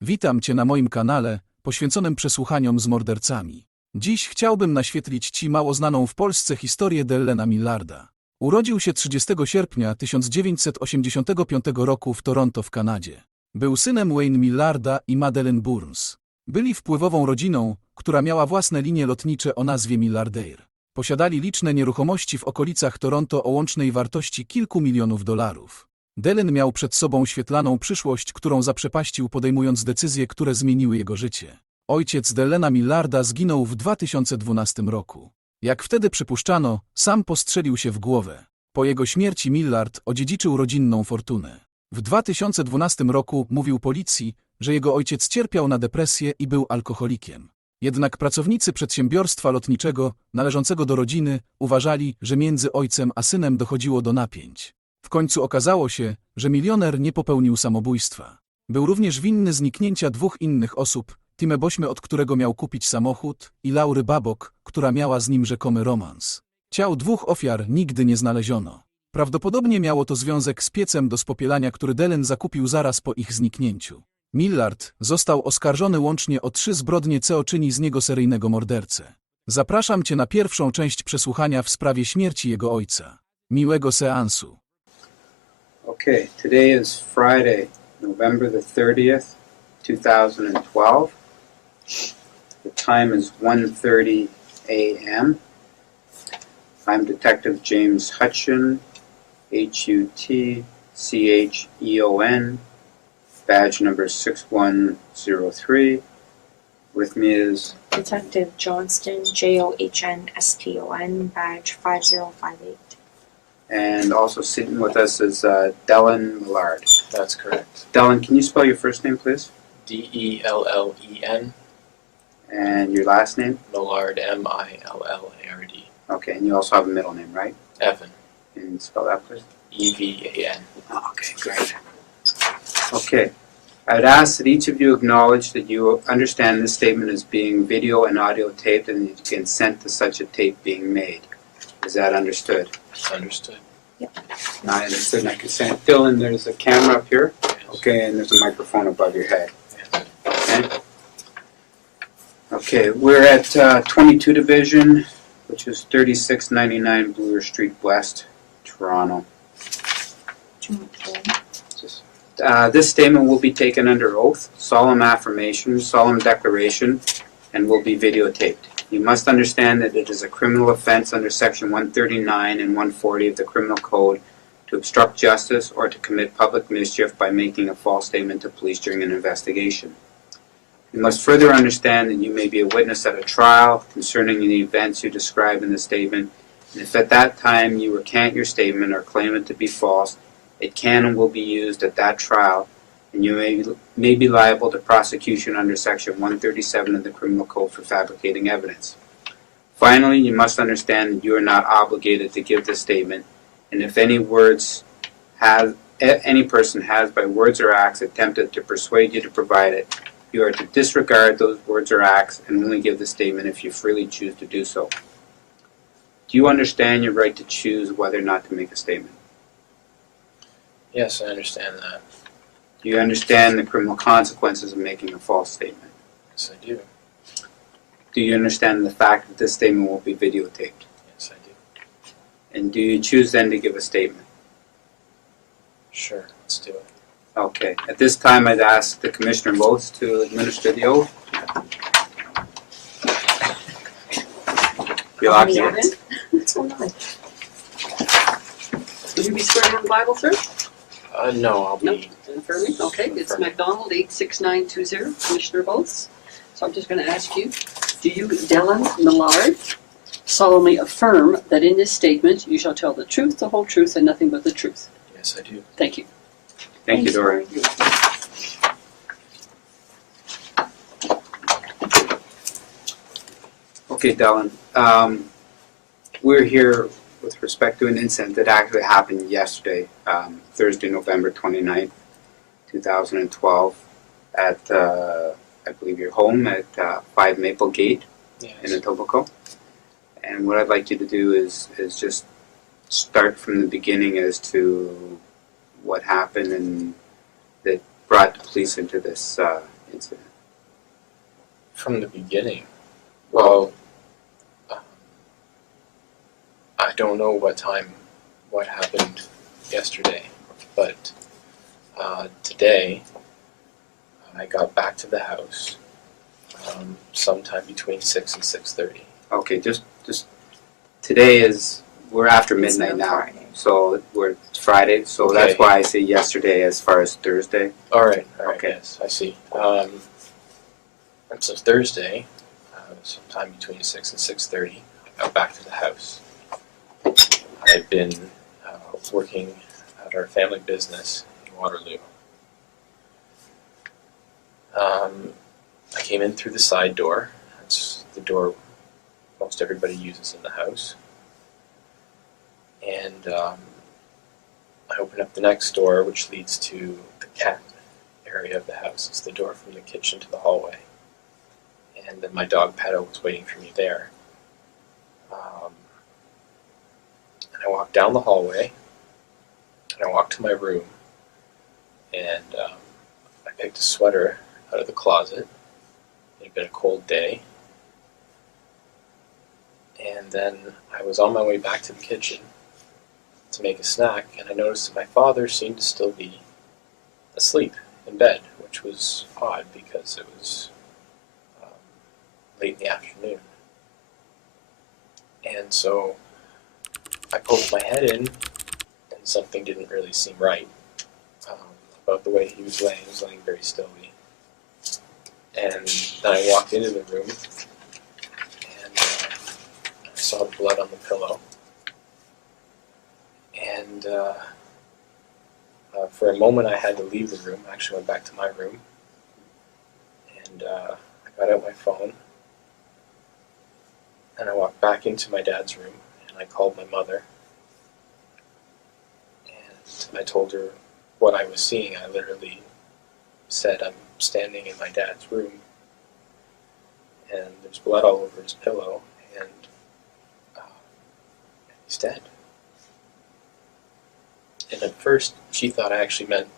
Witam Cię na moim kanale, poświęconym przesłuchaniom z mordercami. Dziś chciałbym naświetlić Ci mało znaną w Polsce historię Dellena Millarda. Urodził się 30 sierpnia 1985 roku w Toronto w Kanadzie. Był synem Wayne Millarda i Madeleine Burns. Byli wpływową rodziną, która miała własne linie lotnicze o nazwie Millardair. Posiadali liczne nieruchomości w okolicach Toronto o łącznej wartości kilku milionów dolarów. Dellen miał przed sobą świetlaną przyszłość, którą zaprzepaścił, podejmując decyzje, które zmieniły jego życie. Ojciec Dellena Millarda zginął w 2012 roku. Jak wtedy przypuszczano, sam postrzelił się w głowę. Po jego śmierci Millard odziedziczył rodzinną fortunę. W 2012 roku mówił policji, że jego ojciec cierpiał na depresję i był alkoholikiem. Jednak pracownicy przedsiębiorstwa lotniczego, należącego do rodziny, uważali, że między ojcem a synem dochodziło do napięć. W końcu okazało się, że milioner nie popełnił samobójstwa. Był również winny zniknięcia dwóch innych osób, Timmy Bośmy, od którego miał kupić samochód, i Laury Babok, która miała z nim rzekomy romans. Ciał dwóch ofiar nigdy nie znaleziono. Prawdopodobnie miało to związek z piecem do spopielania, który Dellen zakupił zaraz po ich zniknięciu. Millard został oskarżony łącznie o 3 zbrodnie, co czyni z niego seryjnego mordercę. Zapraszam Cię na pierwszą część przesłuchania w sprawie śmierci jego ojca. Miłego seansu. Okay, today is Friday, November the 30th, 2012. The time is 1:30 a.m. I'm Detective James Hutcheon, Hutcheon, badge number 6103. With me is Detective Johnston, Johnston, badge 5058. And also sitting with us is Dellen Millard. That's correct. Dellen, can you spell your first name, please? Dellen. And your last name? Millard, Millard. Okay, and you also have a middle name, right? Evan, And spell that, please. Evan. Oh, okay, great. Okay, I would ask that each of you acknowledge that you understand this statement as being video and audio taped and that you consent to such a tape being made. Is that understood? Understood. I understood and I consent. Dylan, there's a camera up here. Yes. Okay, and there's a microphone above your head. Yes. Okay, okay, we're at 22 Division, which is 3699 Bloor Street West, Toronto. This statement will be taken under oath, solemn affirmation, solemn declaration, and will be videotaped. You must understand that it is a criminal offense under Section 139 and 140 of the Criminal Code to obstruct justice or to commit public mischief by making a false statement to police during an investigation. You must further understand that you may be a witness at a trial concerning the events you describe in the statement, and if at that time you recant your statement or claim it to be false, it can and will be used at that trial, and you may be liable to prosecution under Section 137 of the Criminal Code for fabricating evidence. Finally, you must understand that you are not obligated to give this statement, and if any person has by words or acts attempted to persuade you to provide it, you are to disregard those words or acts and only give the statement if you freely choose to do so. Do you understand your right to choose whether or not to make a statement? Yes, I understand that. Do you understand the criminal consequences of making a false statement? Yes, I do. Do you understand the fact that this statement will be videotaped? Yes, I do. And do you choose then to give a statement? Sure, let's do it. Okay. At this time, I'd ask the Commissioner both to administer the oath. You'll have to. What's going on? Will you be swearing on the Bible, sir? No, I'll No. be... Affirming? Okay, it's Affirming. McDonald, 86920, Commissioner Boths. So I'm just going to ask you, do you, Dellen Millard, solemnly affirm that in this statement you shall tell the truth, the whole truth, and nothing but the truth? Yes, I do. Thank you. Thank you, Dory. Okay, Dellen. We're here with respect to an incident that actually happened yesterday, Thursday, November 29th, 2012, at, I believe, your home at 5 Maple Gate in Yes. Etobicoke. And what I'd like you to do is just start from the beginning as to what happened and that brought the police into this incident? From the beginning. Well, I don't know what happened yesterday, but today I got back to the house sometime between 6 and 6:30. Okay, just today we're after It's midnight no now, Friday. so it's Friday. So Okay. that's why I say yesterday as far as Thursday. All right, Okay. yes, I see. And so Thursday, sometime between 6 and 6:30, I got back to the house. I'd been working at our family business in Waterloo. I came in through the side door. That's the door most everybody uses in the house. And I opened up the next door, which leads to the cat area of the house. It's the door from the kitchen to the hallway. And then my dog Pedo was waiting for me there. And I walked down the hallway, and I walked to my room, and I picked a sweater out of the closet. It had been a cold day. And then I was on my way back to the kitchen to make a snack, and I noticed that my father seemed to still be asleep in bed, which was odd because it was late in the afternoon. And so I poked my head in, and something didn't really seem right about the way he was laying. He was laying very stilly. And then I walked into the room, and I saw the blood on the pillow. And for a moment I had to leave the room. I actually went back to my room, and I got out my phone, and I walked back into my dad's room, and I called my mother, and I told her what I was seeing. I literally said, I'm standing in my dad's room, and there's blood all over his pillow, and he's dead. And at first, she thought I actually meant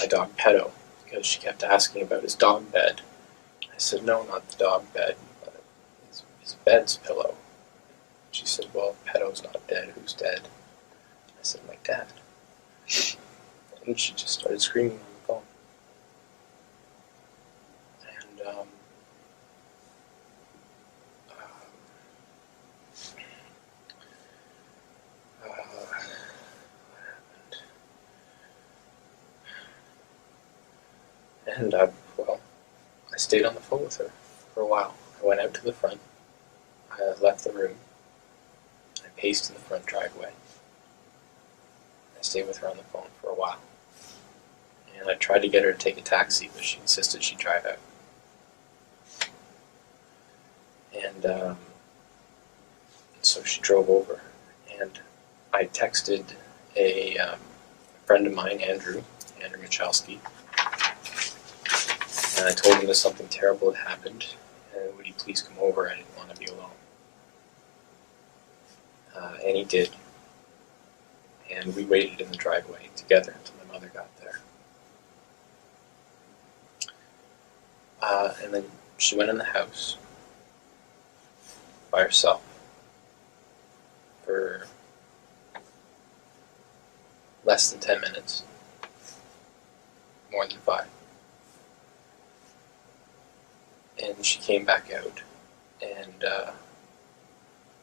my dog Pedo, because she kept asking about his dog bed. I said, no, not the dog bed, but his bed's pillow. She said, well, Pedo's not dead. Who's dead? I said, my dad. And she just started screaming on the phone. And And well, I stayed on the phone with her for a while. I went out to the front. I left the room. I paced in the front driveway. I stayed with her on the phone for a while. And I tried to get her to take a taxi, but she insisted she drive out. And so she drove over. And I texted a friend of mine, Andrew Michalski, and I told him that something terrible had happened, and would he please come over? I didn't want to be alone. And he did. And we waited in the driveway together until my mother got there. And then she went in the house by herself for less than 10 minutes. More than 5. And she came back out, and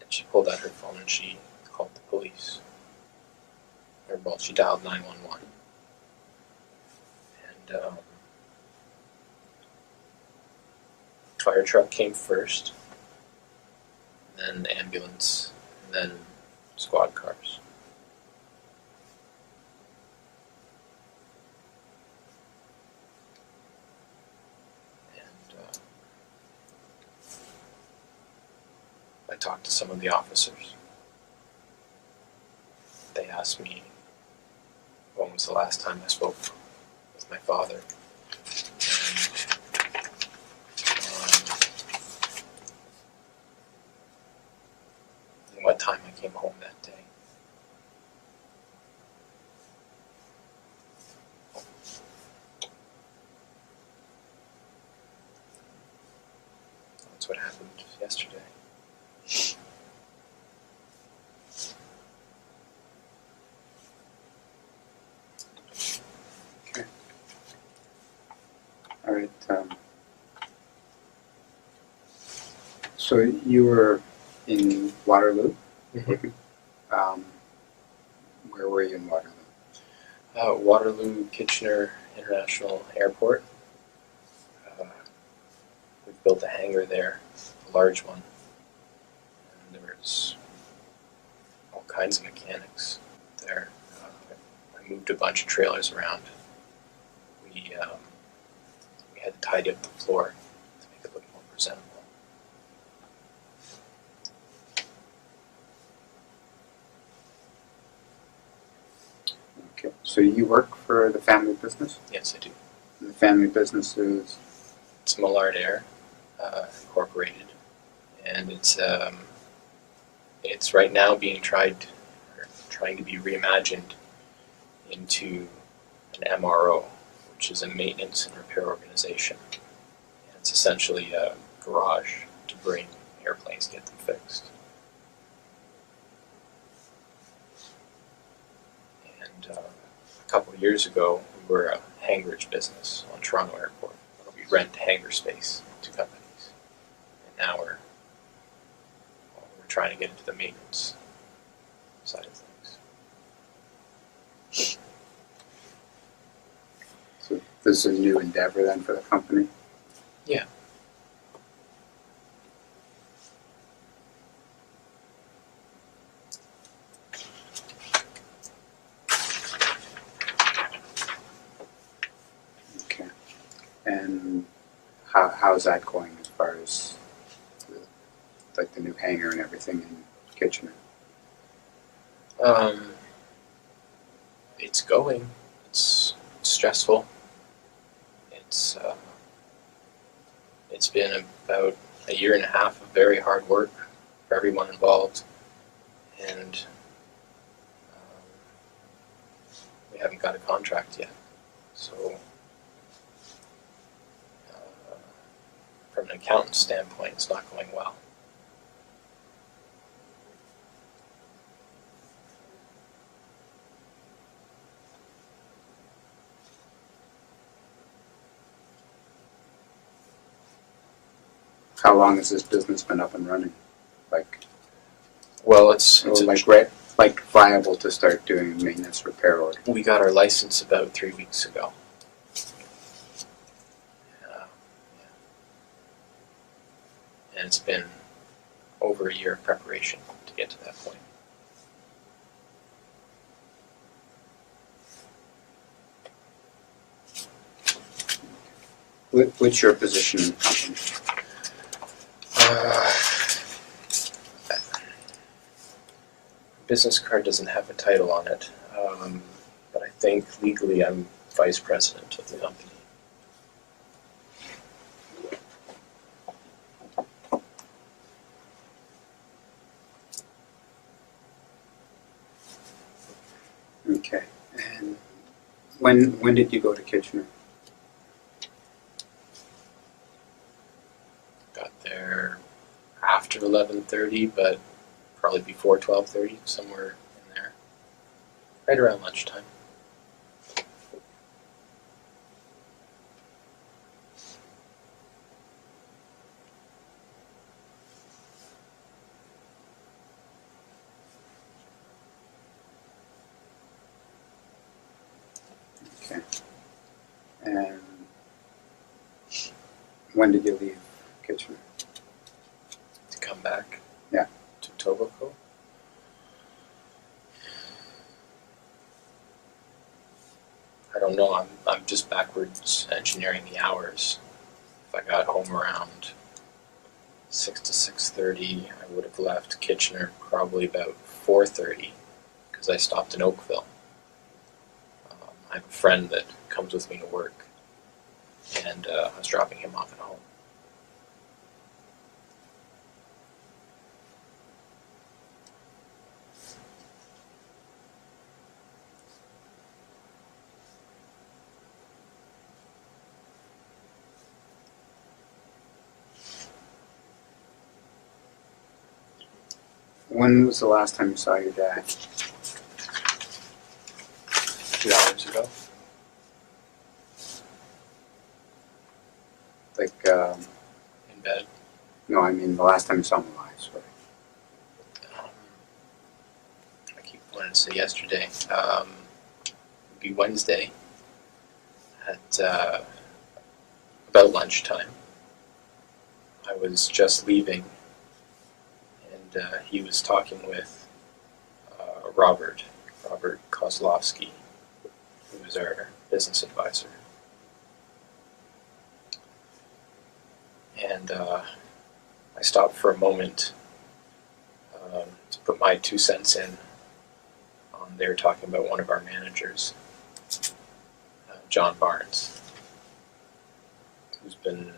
she pulled out her phone and she called the police. Or, well, she dialed 911. And fire truck came first, then the ambulance, and then squad cars. I talked to some of the officers. They asked me when was the last time I spoke with my father. And what time I came home that day. So you were in Waterloo? Mhm. Where were you in Waterloo? Waterloo Kitchener International Airport. We've built a hangar there, a large one. And there's all kinds of mechanics there. I moved a bunch of trailers around. We had to tidy up the floor to make it look more presentable. Okay. So you work for the family business? Yes, I do. The family business is It's Millard Air Incorporated, and it's right now being trying to be reimagined into an MRO, which is a maintenance and repair organization. And it's essentially a garage to bring airplanes, get them fixed. And a couple of years ago, we were a hangarage business on Toronto Airport. We rent hangar space to companies, and now we're trying to get into the maintenance side of things. so this is a new endeavor then for the company? Yeah. Okay. And how's that going as far as the new hangar and everything in Kitchener? It's going. It's stressful. It's been about a year and a half of very hard work for everyone involved, and we haven't got a contract yet. So, from an accountant's standpoint, it's not going well. How long has this business been up and running? Well, it's Like viable to start doing maintenance repair order? we got our license about 3 weeks ago. And it's been over a year of preparation to get to that point. What's your position in the company? Business card doesn't have a title on it, but I think legally I'm vice president of the company. Okay. And when did you go to Kitchener? Got there after 11:30, but probably before 12:30, somewhere in there, right around lunchtime. Okay. And when did you leave Kitchener? To come back. Yeah. To Tobacco. I don't know. I'm just backwards engineering the hours. If I got home around 6 to 6:30, I would have left Kitchener probably about 4:30 because I stopped in Oakville. I have a friend that comes with me to work, and I was dropping him off at home. When was the last time you saw your dad? 2 hours ago. Like, In bed. No, I mean the last time you saw him alive. Sorry. I keep wanting to say yesterday. It'd be Wednesday at about lunchtime. I was just leaving, and he was talking with Robert Kozlowski, who was our business advisor. And I stopped for a moment to put my 2 cents in. They were talking about one of our managers, John Barnes, who's been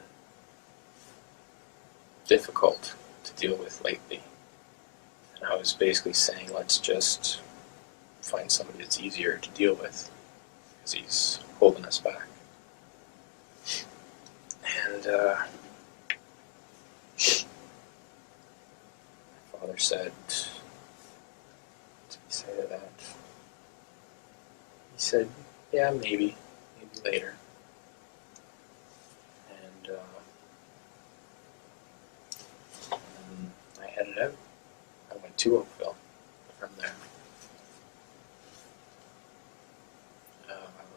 difficult to deal with lately. And I was basically saying, let's just find somebody that's easier to deal with, because he's holding us back. And my father said, what did he say to that? He said, yeah, maybe later. And I headed out. I went to Oakville from there.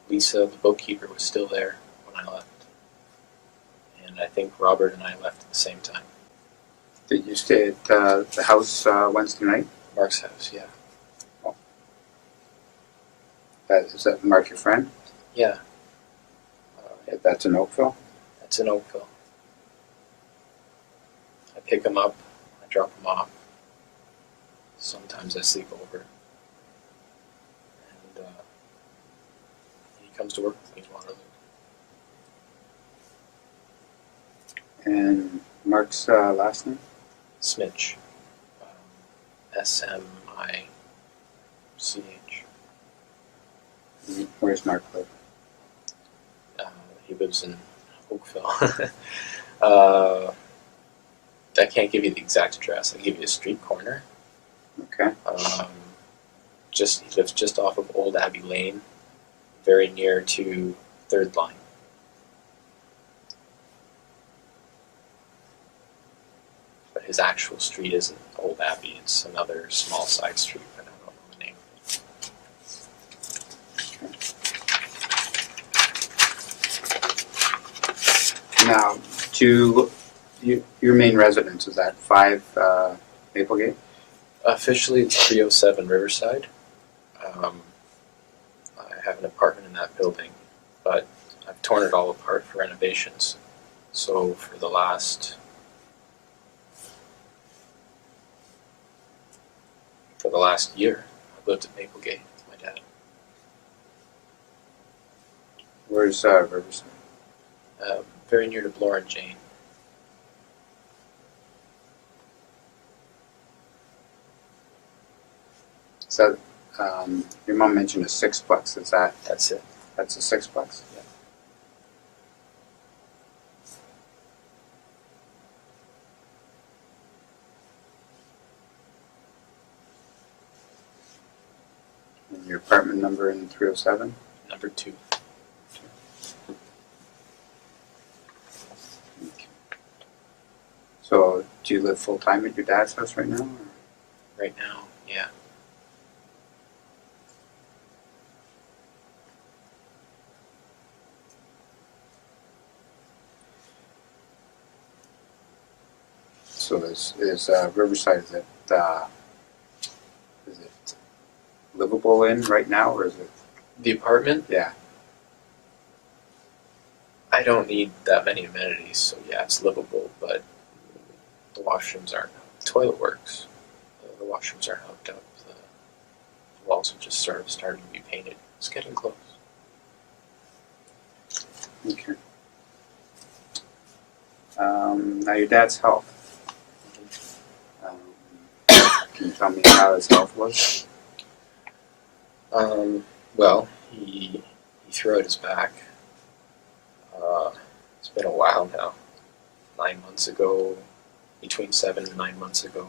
Lisa, the bookkeeper, was still there when I left. And I think Robert and I left at the same time. Did you stay at the house Wednesday night? Mark's house, yeah. Is that Mark your friend? Yeah. That's in Oakville? That's in Oakville. I pick him up, I drop him off. Sometimes I sleep over. And he comes to work with me in Waterloo. And Mark's last name? Smitch. S-M-I-C-H. Where's Mark live? He lives in Oakville. I can't give you the exact address. I'll give you a street corner. Okay. He lives just off of Old Abbey Lane, very near to Third Line. But his actual street isn't Old Abbey. It's another small side street, but I don't know the name of it. Now, your main residence is at 5 Maplegate? Officially, it's 307 Riverside. I have an apartment in that building, but I've torn it all apart for renovations. So for the last year, I've lived at Maplegate with my dad. Where's Riverside? Very near to Bloor and Jane. So, your mom mentioned a sixplex. Is that? That's it. That's a sixplex. Yeah. And your apartment number in 307? Number 2. So, do you live full time at your dad's house right now? Or? Right now, yeah. So is Riverside, is it livable in right now, or is it? The apartment? Yeah. I don't need that many amenities, so yeah, it's livable, but the washrooms aren't. The toilet works. The washrooms aren't hooked up. The walls are just sort of starting to be painted. It's getting close. Okay. Now your dad's health. Can you tell me how his health was? Well, he threw out his back. It's been a while now. 9 months ago, between 7 and 9 months ago.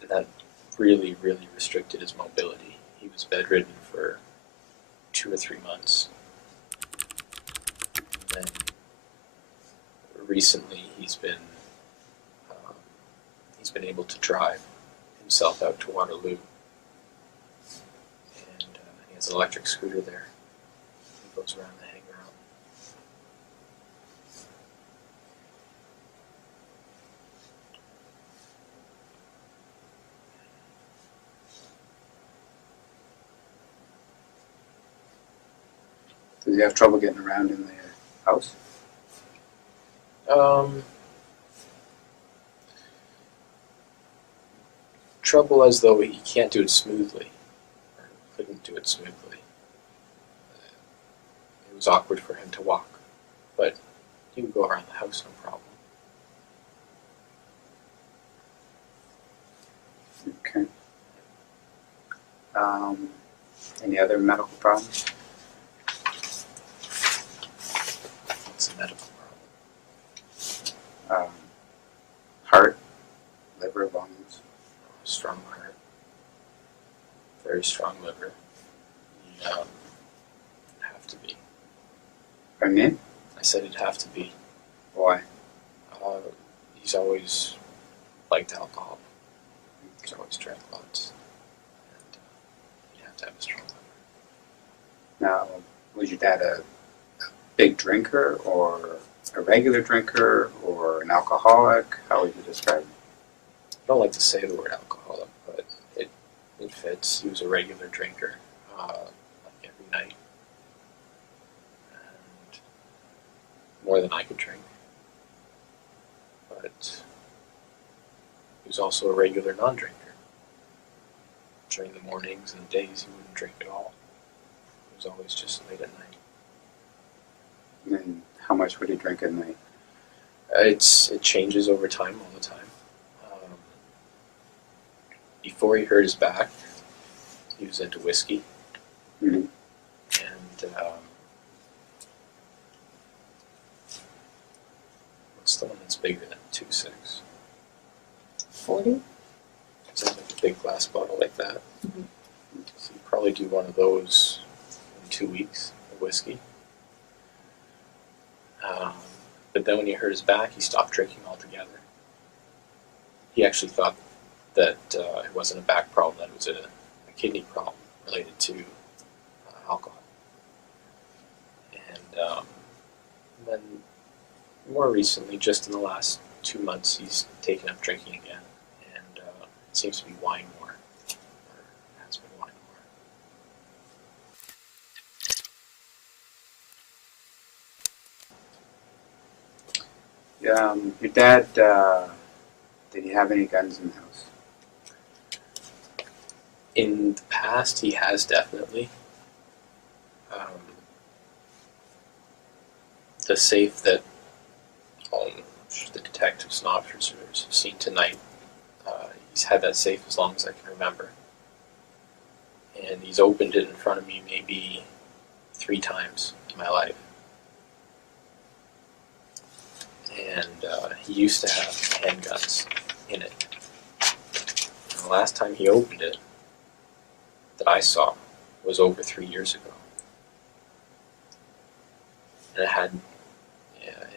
And that really, really restricted his mobility. He was bedridden for 2 or 3 months. And then recently he's been able to drive himself out to Waterloo, and he has an electric scooter there. He goes around the hangaround. Does he have trouble getting around in the house? Trouble as though he can't do it smoothly, or couldn't do it smoothly. It was awkward for him to walk, but he would go around the house no problem. Okay. Any other medical problems? It's a medical Heart, liver, lungs? strong heart, very strong liver. He'd have to be. Pardon me? I said it'd have to be. Why? He's always liked alcohol. He's always drank lots. And he'd have to have a strong liver. Now, was your dad a big drinker, or a regular drinker, or an alcoholic? How would you describe him? I don't like to say the word alcoholic, but it fits. He was a regular drinker, like every night, and more than I could drink. But he was also a regular non-drinker. During the mornings and the days, he wouldn't drink at all. It was always just late at night. And how much would he drink at night? It changes over time, all the time. Before he hurt his back, he was into whiskey. Mm-hmm. And what's the one that's bigger than 2.6? 40? It's like a big glass bottle like that. Mhm. So you probably do one of those in 2 weeks of whiskey. But then when he hurt his back, he stopped drinking altogether. He actually thought that it wasn't a back problem, that it was a kidney problem related to alcohol. And then more recently, just in the last 2 months, he's taken up drinking again, and it seems to be wine more, or has been wine more. Your dad, did he have any guns in the house? In the past, he has definitely. The safe that the detectives and officers have seen tonight, he's had that safe as long as I can remember. And he's opened it in front of me maybe 3 times in my life. And he used to have handguns in it. And the last time he opened it, that I saw, was over 3 years ago. And it had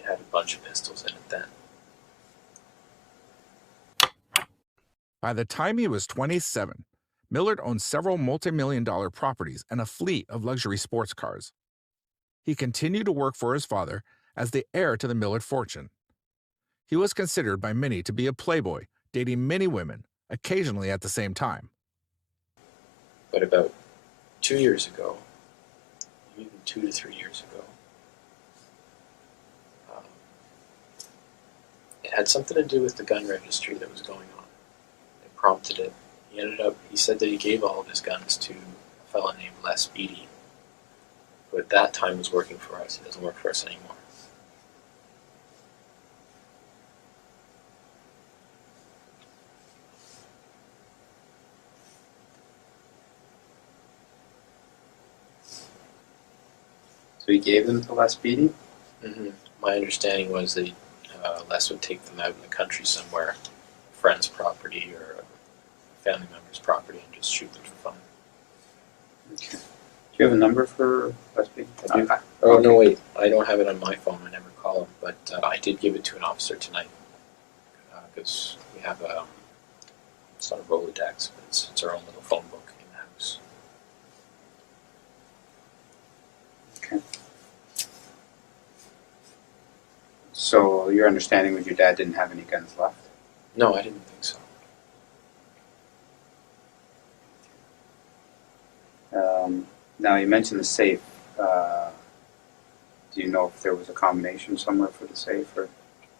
a bunch of pistols in it then. By the time he was 27, Millard owned several multi-million-dollar properties and a fleet of luxury sports cars. He continued to work for his father as the heir to the Millard fortune. He was considered by many to be a playboy, dating many women, occasionally at the same time. But about 2 years ago, even 2 to 3 years ago, it had something to do with the gun registry that was going on. It prompted it. He said that he gave all of his guns to a fellow named Les Beatty, who at that time was working for us. He doesn't work for us anymore. So he gave them to Les Beatty? Mm-hmm. My understanding was that Les would take them out in the country somewhere, a friend's property or a family member's property, and just shoot them for fun. Okay. Do you have a number for Leslie? Oh, no, wait. I don't have it on my phone. I never call him. But I did give it to an officer tonight. Because we have a, it's not a Rolodex, but it's our own little phone book in the house. Okay. So your understanding was your dad didn't have any guns left? No, I didn't think so. Now you mentioned the safe. Do you know if there was a combination somewhere for the safe, or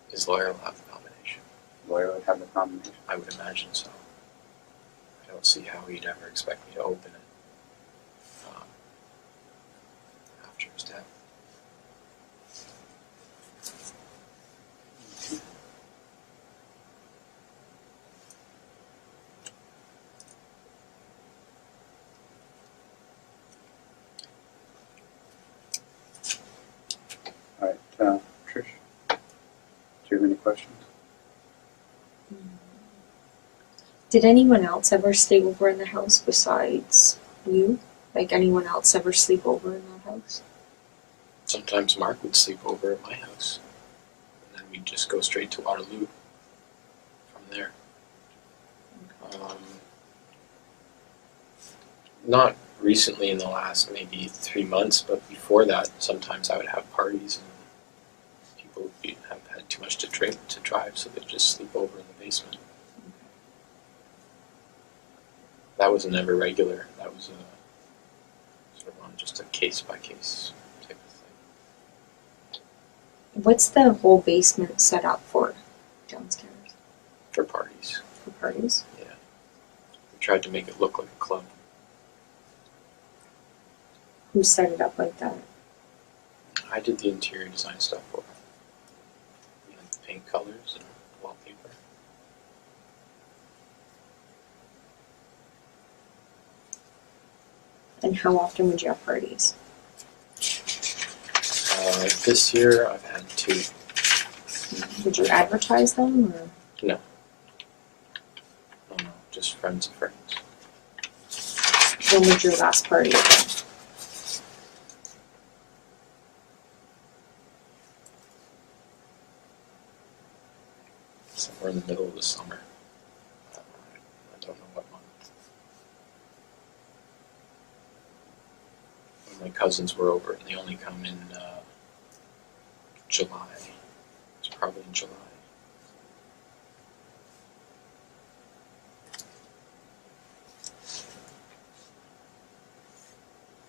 His lawyer will have the combination. the lawyer would have the combination? I would imagine so. I don't see how he'd ever expect me to open it after his death. All right, Trish, do you have any questions? Did anyone else ever stay over in the house besides you? Like anyone else ever sleep over in that house? Sometimes Mark would sleep over at my house, and then we'd just go straight to Waterloo from there. Not recently in the last maybe 3 months, but before that, sometimes I would have parties and people would have had too much to drink to drive, so they'd just sleep over in the basement. That was never regular. That was a sort of on just a case-by-case type of thing. What's the whole basement set up for downstairs? For parties. For parties? Yeah. We tried to make it look like a club. Who set it up like that? I did the interior design stuff for it. You know, paint colors and wallpaper. And how often would you have parties? This year I've had 2. Would you advertise them, or? No. Oh no, just friends of friends. When would your last party have been? Somewhere in the middle of the summer. I don't know what month. When my cousins were over, and they only come in July. It's probably in July.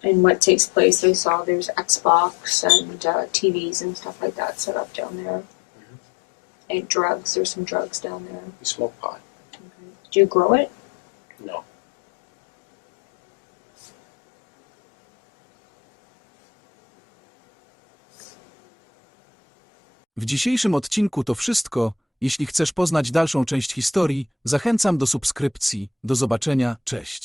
And what takes place? I saw there's Xbox and TVs and stuff like that set up down there. And drugs, there's some drugs down there. We smoke pot. Do you grow it? No. W dzisiejszym odcinku to wszystko. Jeśli chcesz poznać dalszą część historii, zachęcam do subskrypcji. Do zobaczenia, cześć.